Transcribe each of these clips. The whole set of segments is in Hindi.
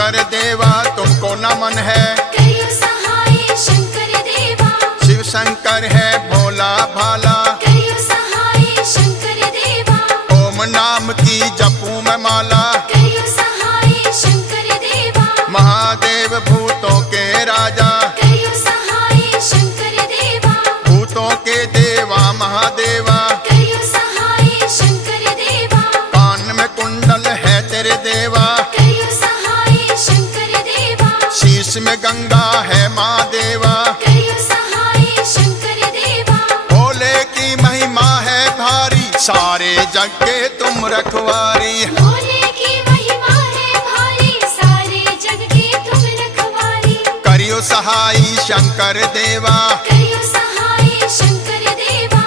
शंकर देवा तुमको नमन है। करियो सहाय शंकर देवा। शिव शंकर है भोला भाला, करियो सहाय शंकर देवा। ओम नाम की जपूं मैं माला, करियो सहाय शंकर देवा। महादेव भूतों के राजा, करियो सहाय शंकर देवा। भूतों के देवा महादेवा, करियो सहाय शंकर देवा। कान में कुंडल है तेरे देवा, करियो सहाय शंकर देवा। शीश में गंगा है माँ देवा, करियो सहाय शंकर देवा। भोले की महिमा है भारी, सारे जग के तुम रखवारी। भोले की महिमा है भारी, सारे जग की तुम रखवारी। करियो सहाय शंकर देवा। करियो सहाय शंकर देवा।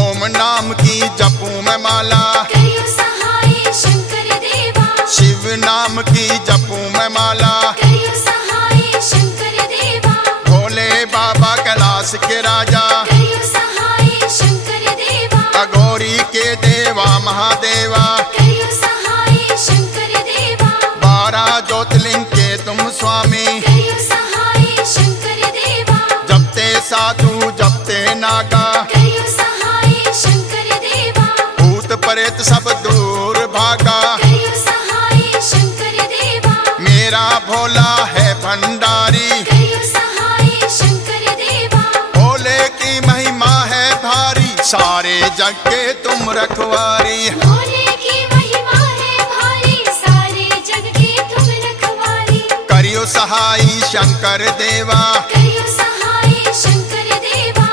ओम नाम की जपूं मैं माला, करियो सहाय शंकर देवा। शिव नाम की जपूं मैं माला, करियो सहाय शंकर देवा। भोले बाबा कैलाश के राजा, करियो सहाय शंकर देवा। अघोरी के देवा महादेवा, करियो सहाय शंकर देवा। 12 ज्योतिर्लिंग के तुम स्वामी, करियो सहाय शंकर देवा। जपते साधु जपते नागा, करियो सहाय शंकर देवा। भूत प्रेत सब दूर भागा, करियो सहाय शंकर देवा। मेरा भोला है भंडारी, करियो सहाय शंकर देवा। भोले की महिमा है भारी, सारे जग के तुम रखवारी। भोले की महिमा है भारी, सारे जग की तुम रखवारी। करियो सहाय शंकर देवा। करियो सहाय शंकर देवा।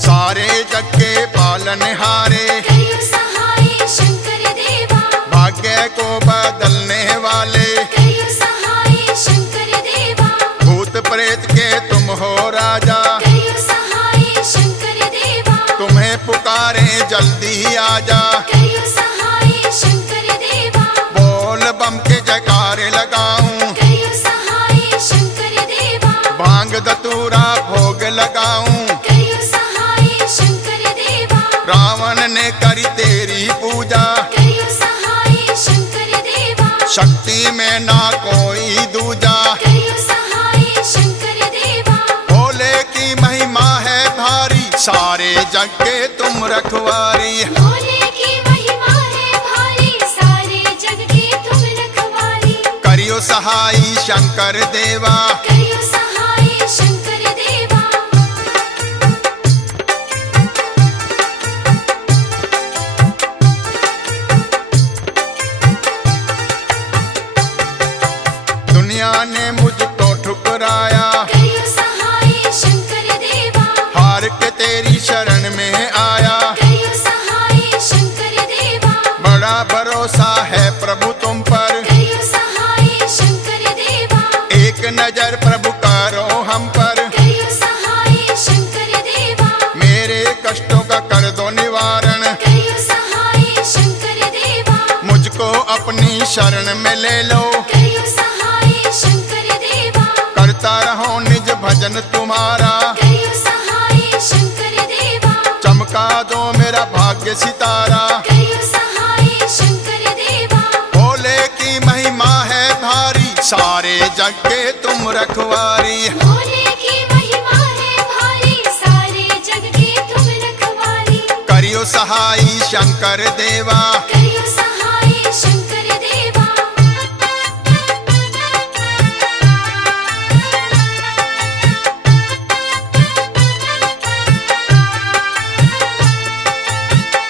सारे जग के पालनहारे, करियो सहाय शंकर देवा। भाग्य को बदलने वाले, करियो सहाय शंकर देवा। भूत प्रेत के तुम हो राजा, करियो सहाय शंकर देवा। तुम्हें पुकारे जल्दी आजा, करियो सहाय शंकर देवा। बोल बम के जयकारे लगाऊं, करियो सहाय शंकर देवा। भांग धतूरा भोग लगाऊं, करियो सहाय शंकर देवा। रावण ने करी तेरी पूजा, करियो सहाय शंकर देवा। शक्ति में ना कोई दूजा, करियो सहाय शंकर देवा। भोले की महिमा है भारी, सारे जग के तुम रखवारी। भोले की महिमा है भारी, सारे जग की तुम रखवारी। करियो सहाय शंकर देवा। करियो सहाय शंकर देवा। दुनिया ने मुझको ठुकराया, करियो सहाय शंकर देवा। हार के तेरी शरण में आया, करियो सहाय शंकर देवा। बड़ा भरोसा है प्रभु तुम पर, करियो सहाय शंकर देवा। एक नजर प्रभु करो हम पर, करियो सहाय शंकर देवा। मेरे कष्टों का कर दो निवारण, करियो सहाय शंकर देवा। मुझको अपनी शरण में ले लो, करियो सहाय शंकर देवा। करता रहो निज भजन तुम्हारा, करियो सहाय शंकर देवा। चमका दो मेरा भाग्य सितारा, करियो सहाय शंकर देवा। भोले की महिमा है भारी, सारे जग के तुम रखवारी। भोले की महिमा है भारी, सारे जग की तुम रखवारी। करियो सहाय शंकर देवा। करियो सहाय शंकर देवा।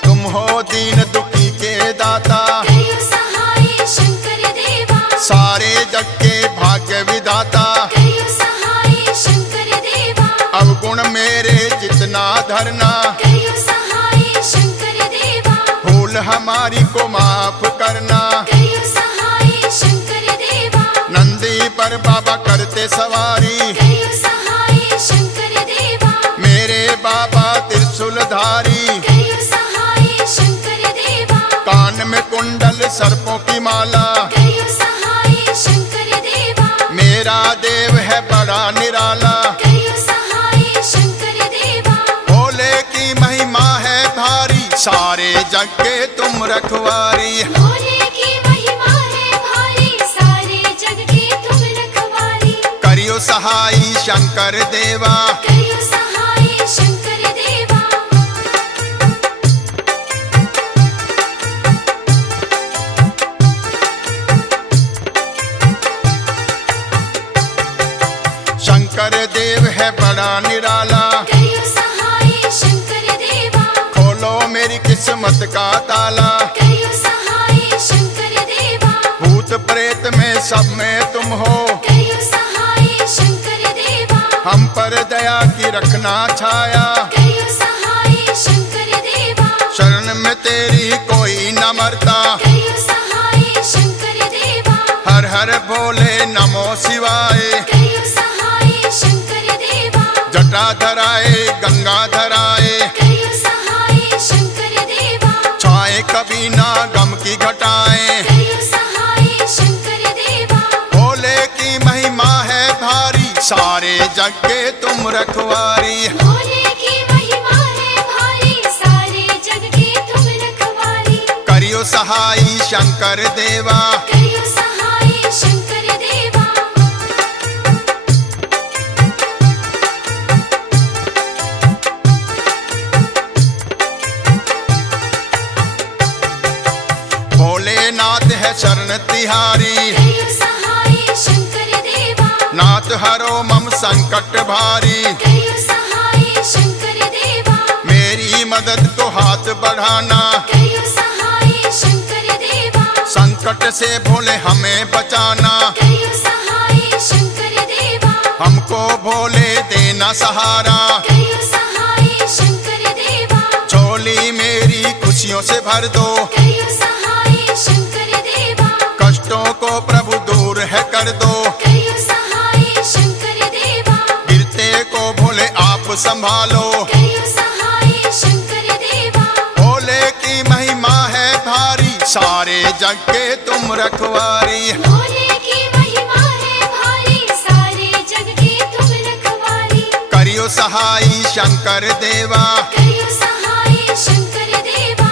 तुम हो दीन दुखी के दाता, करियो सहाय शंकर देवा। सारे जग के भाग्य विधाता, करियो सहाय शंकर देवा। अवगुण मेरे जितना धरना, करियो सहाय शंकर देवा। भूल हमारी को माफ करना, करियो सहाय शंकर देवा। नंदी पर बाबा करते सवारी, करियो सहाय शंकर देवा। मेरे बाबा त्रिशूलधारी, करियो सहाय शंकर में कुंडल सर्पों की माला, करियो सहाय शंकर देवा। मेरा देव है बड़ा निराला, करियो सहाय शंकर देवा। भोले की महिमा है भारी, सारे जग के तुम रखवारी। भोले की महिमा है भारी, सारे जग की तुम रखवारी। करियो सहाय शंकर देवा, करियो सहाय शंकर देवा। शंकर देव है बड़ा निराला, करियो सहाय शंकर देवा। खोलो मेरी किस्मत का ताला, करियो सहाय शंकर देवा। भूत प्रेत में सब में तुम हो, करियो सहाय शंकर देवा। हम पर दया की रखना छाया, करियो सहाय शंकर देवा। शरण में तेरी कोई न मरता, करियो सहाय शंकर देवा। हर हर भोले नमो शिवाय। करियो सहाय शंकर देवा। जटा धराए गंगा धराए, करियो सहाय शंकर देवा। छाए कभी ना गम की घटाएं, करियो सहाय शंकर देवा। भोले की महिमा है भारी, सारे जग के तुम रखवारी। भोले की महिमा है भारी, सारे जग की तुम रखवारी। करियो सहाय शंकर देवा, करियो सहाय शंकर देवा। भोलेनाथ है शरण तिहारी, करियो सहाय शंकर देवा। नाथ हरो मम संकट भारी, करियो सहाय शंकर देवा। मेरी मदद को हाथ बढ़ाना, करियो सहाय शंकर देवा। संकट से भोले हमें बचाना, करियो सहाय शंकर देवा। हमको भोले देना सहारा, करियो सहाय शंकर देवा। झोली मेरी खुशियों से भर दो, करियो सहाय शंकर देवा। कष्टों को प्रभु दूर है कर दो, करियो सहाय शंकर देवा। गिरते को भोले आप संभालो, करियो सहाय शंकर देवा। भोले की महिमा है भारी, सारे जग के तुम रखवारी। भोले की महिमा है भारी, सारे जग की तुम रखवारी। करियो सहाय शंकर देवा, करियो सहाय शंकर देवा।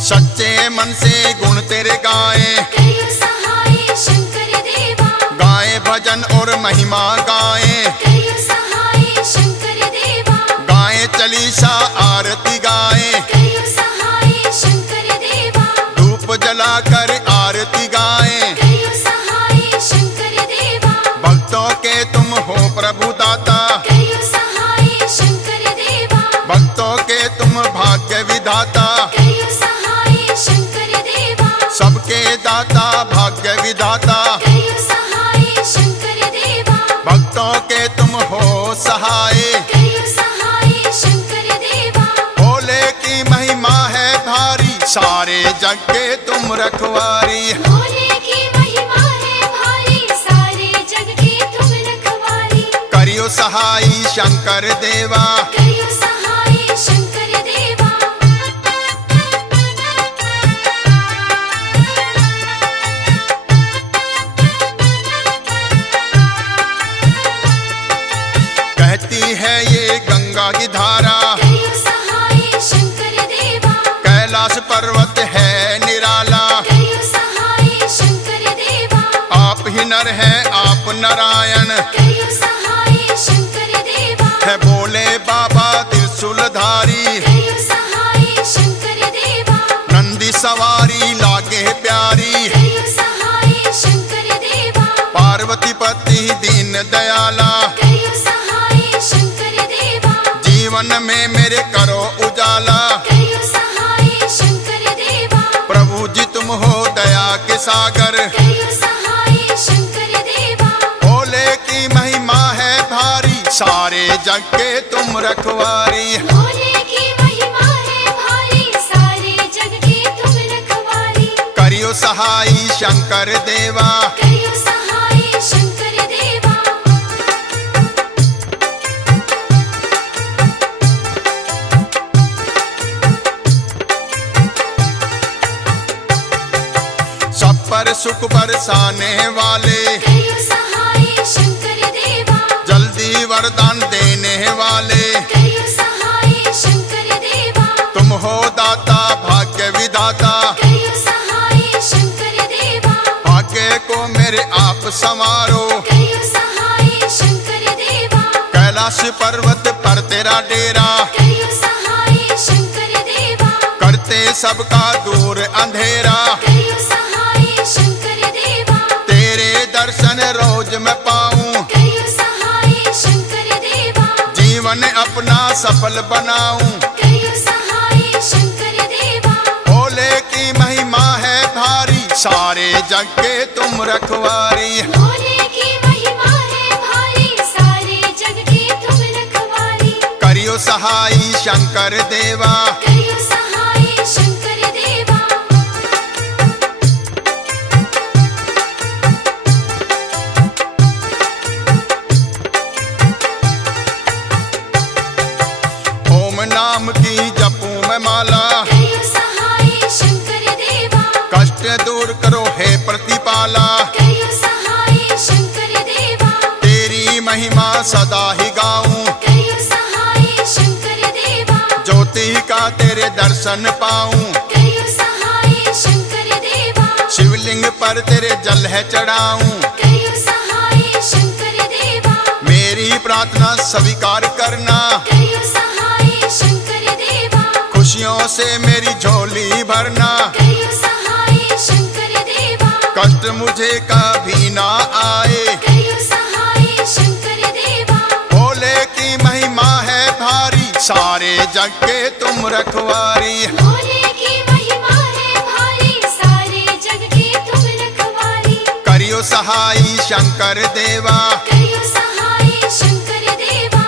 सच्चे मन से गुण तेरे गाए, करियो सहाय शंकर देवा। गाए भजन और महिमा गाए, करियो सहाय शंकर देवा। गाए चालीसा आरती गाए, करियो सहाय शंकर देवा। धूप जलाकर आरती गाए, करियो सहाय शंकर देवा। भक्तों के तुम हो प्रभु दाता, करियो सहाय शंकर देवा। भक्तों के तुम भाग्य विधाता, करियो सहाय शंकर देवा। सबके दाता भाग्य विधाता, करियो सहाय शंकर देवा। भक्तों के तुम हो सहाय। करियो सहाय शंकर देवा। भोले की महिमा है भारी, सारे जग के तुम रखवारी। भोले की महिमा है भारी, सारे जग की तुम रखवारी। करियो सहाय शंकर देवा, करियो सहाय शंकर देवा। कहती है ये गंगा की धारा, करियो सहाय शंकर देवा। कैलाश पर्वत है निराला, करियो सहाय शंकर देवा। आप ही नर हैं आप नारायण, करियो सहाय शंकर देवा। है भोले बाबा त्रिशूलधारी, करियो सहाय शंकर देवा। नंदी सवारी लागे प्यारी, करियो सहाय शंकर देवा। पार्वती पति दीन दयाला, करियो सहाय शंकर देवा। जीवन में मेरे करो उजाला, करियो सहाय शंकर देवा। प्रभु जी तुम हो दया के सागर, करियो सहाय शंकर देवा। भोले की महिमा है भारी, सारे जग के तुम रखवारी। भोले की महिमा है भारी, सारे जग की तुम रखवारी। करियो सहाय शंकर देवा, करियो सहाय शंकर देवा। बरसाने वाले, करियो सहाय शंकर देवा, जल्दी वरदान देने वाले, करियो सहाय शंकर देवा, तुम हो दाता भाग्य विधाता, करियो सहाय शंकर देवा, भाग्य को मेरे आप संवारो। करियो सहाय शंकर देवा, कैलाश पर्वत पर तेरा डेरा, करियो सहाय शंकर देवा, करते सबका दूर अंधेरा, करियो सहाय शंकर देवा, तेरे दर्शन रोज मैं पाऊं, करियो सहाय शंकर देवा, जीवन अपना सफल बनाऊं। करियो सहाय शंकर देवा, भोले की महिमा है भारी, सारे जग के तुम रखवारी। भोले की महिमा है भारी, सारे जग की तुम रखवारी, करियो सहाय शंकर देवा, करियो सहाय शंकर देवा, ओम नाम की जपूं मैं माला, करियो सहाय शंकर देवा, कष्ट दूर करो हे प्रतिपाला, करियो सहाय शंकर देवा, तेरी महिमा सदा ही गाऊं, करियो सहाय शंकर देवा, ज्योति का तेरे दर्शन पाऊं, करियो सहाय शंकर देवा, शिवलिंग पर तेरे जल है चढ़ाऊं, करियो सहाय शंकर देवा, मेरी प्रार्थना स्वीकार करना, करियो सहाय शंकर देवा, खुशियों से मेरी झोली भरना, करियो सहाय शंकर देवा, कष्ट मुझे कभी ना आए, करियो सहाय शंकर देवा, भोले की महिमा है भारी, सारे जग के तुम रखवारी। भोले की महिमा है भारी, सारे जग की तुम रखवारी, करियो सहाय शंकर देवा, करियो सहाय शंकर देवा,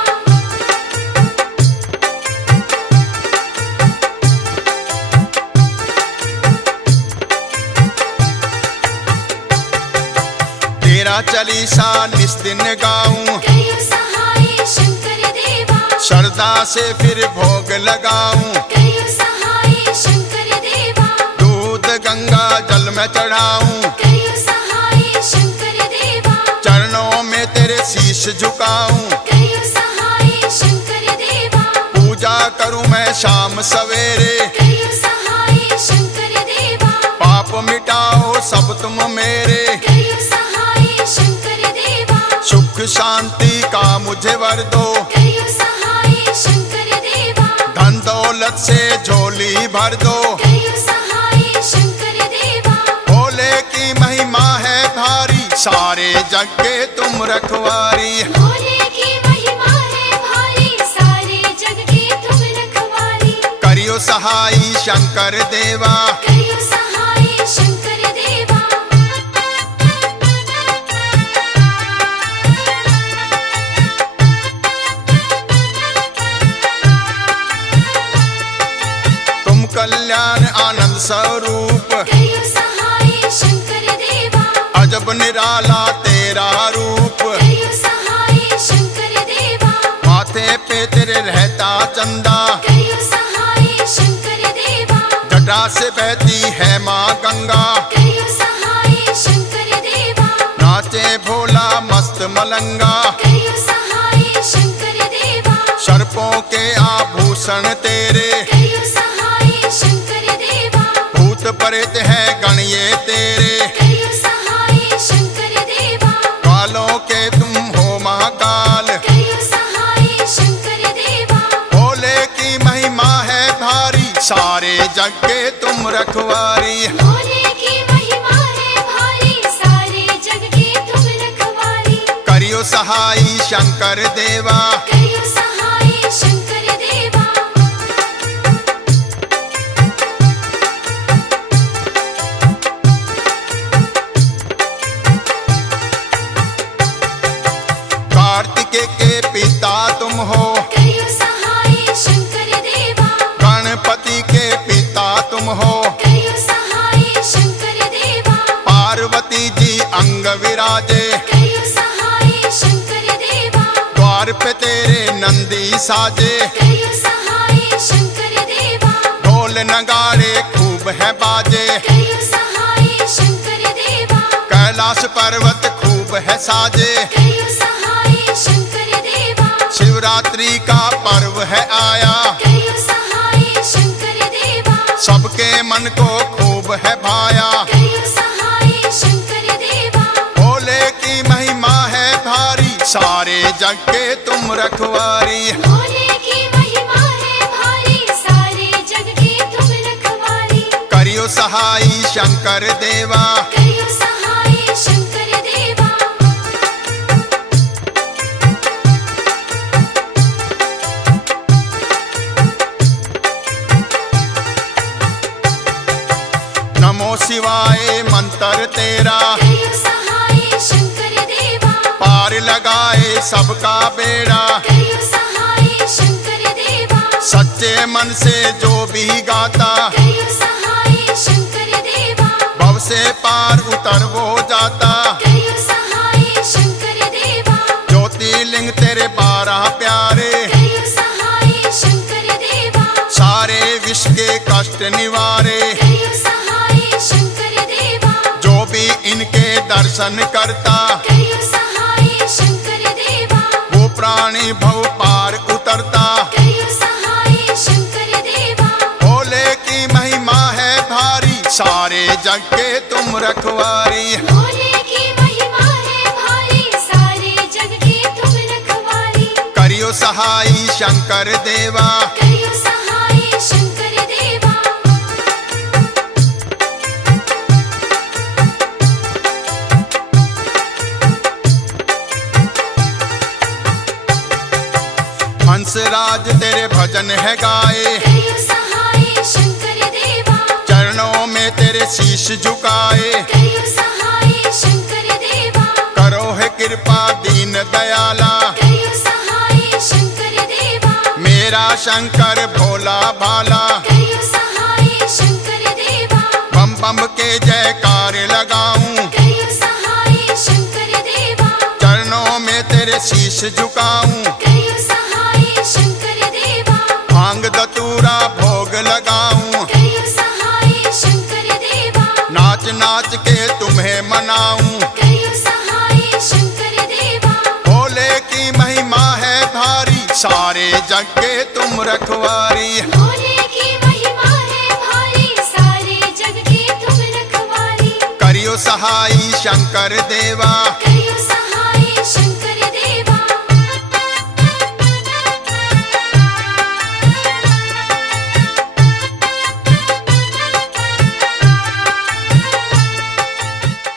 तेरा चालीसा निस दिन गाऊं, करियो सहाय शंकर देवा, श्रद्धा से फिर भोग लगाऊं, करियो सहाय शंकर देवा, दूध गंगा जल में चढ़ाऊं, करियो सहाय शंकर देवा, चरणों में तेरे शीश झुकाऊं, करियो सहाय शंकर देवा, पूजा करूं मैं शाम सवेरे, करियो सहाय शंकर देवा, पाप मिटाओ सब तुम मेरे, करियो सहाय शंकर देवा, सुख शांति का मुझे वर दो, करियो सहाय शंकर देवा, धन दौलत से झोली भर दो, करियो सहाय शंकर देवा, भोले की महिमा है भारी, सारे जग के तुम रखवारी। भोले की महिमा है भारी, सारे जग की तुम रखवारी, करियो सहाय शंकर देवा, करियो सहाय शंकर देवा, तुम कल्याण आनंद स्वरूप, करियो सहाय शंकर देवा, अजब निराला तेरा रूप, करियो सहाय शंकर देवा, माथे पे तेरे रहता चंदा, करियो सहाय शंकर देवा, जटा से बहती है माँ गंगा, करियो सहाय शंकर देवा, नाचे भोला मस्त मलंगा, करियो सहाय शंकर देवा, सर्पों के आभूषण तेरे, करियो सहाय शंकर देवा, भूत प्रेत है गण ये तेरे, करियो सहाय शंकर देवा, कालों के तुम हो महाकाल, करियो सहाय शंकर देवा, भोले की महिमा है भारी, सारे जग के तुम रखवारी। भोले की महिमा है भारी, सारे जग की तुम रखवारी, करियो सहाय शंकर देवा, करियो सहाय शंकर देवा, कार्तिकेय के पिता तुम हो, करियो सहाय शंकर देवा, गणपति के पिता तुम हो, करियो सहाय शंकर देवा, पार्वती जी अंग विराजे, करियो सहाय शंकर देवा, द्वार पे तेरे नंदी साजे, करियो सहाय शंकर देवा, ढोल नगाड़े खूब है बाजे, करियो सहाय शंकर देवा, कैलाश पर्वत खूब है साजे, करियो सहाय शंकर देवा। शिवरात्रि का पर्व है आया, करियो सहाय शंकर देवा। सबके मन को खूब है भाया। करियो सहाय शंकर देवा। भोले की महिमा है भारी, सारे जग के तुम रखवारी। भोले की महिमा है भारी, सारे जग की तुम रखवारी। करियो सहाय शंकर देवा। करियो सहाय शंकर देवा। नमो शिवाय मंत्र तेरा, करियो सहाय शंकर देवा। पार लगाए सबका बेड़ा। करियो सहाय शंकर देवा। सच्चे मन से जो भी गाता, करियो सहाय शंकर देवा। भव से पार उतर वो जाता। करियो सहाय शंकर देवा। ज्योतिर्लिंग तेरे 12 प्यारे, करियो सहाय शंकर देवा। सारे विश्व के कष्ट निवारे। करियो सहाय शंकर देवा। जो भी इनके दर्शन करता, करियो सहाय शंकर देवा। वो प्राणी भव पार उतरता। करियो सहाय शंकर देवा। भोले की महिमा है भारी, सारे जग के तुम रखवारी। भोले की महिमा है भारी, सारे जग की तुम रखवारी। करियो सहाय शंकर देवा। करियो सहाय शंकर देवा। हंसराज तेरे भजन है गाए, करियो सहाय शंकर देवा। चरणों में तेरे शीश झुकाए। करियो सहाय शंकर देवा। करो है कृपा दीन दयाला, करियो सहाय शंकर देवा। मेरा शंकर भोला भाला। करियो सहाय शंकर देवा। बम बम के जयकार लगाऊं, करियो सहाय शंकर देवा। चरणों में तेरे शीश झुकाऊं। करियो सहाय शंकर देवा। भांग दतूरा भोग लगाऊं, करियो सहाय शंकर देवा। नाच नाच के तुम्हें मनाऊं। करियो सहाय शंकर देवा। भोले की महिमा है भारी, सारे जग के तुम रखवारी। भोले की महिमा है भारी, सारे जग की तुम रखवारी। करियो सहाय शंकर देवा। करियो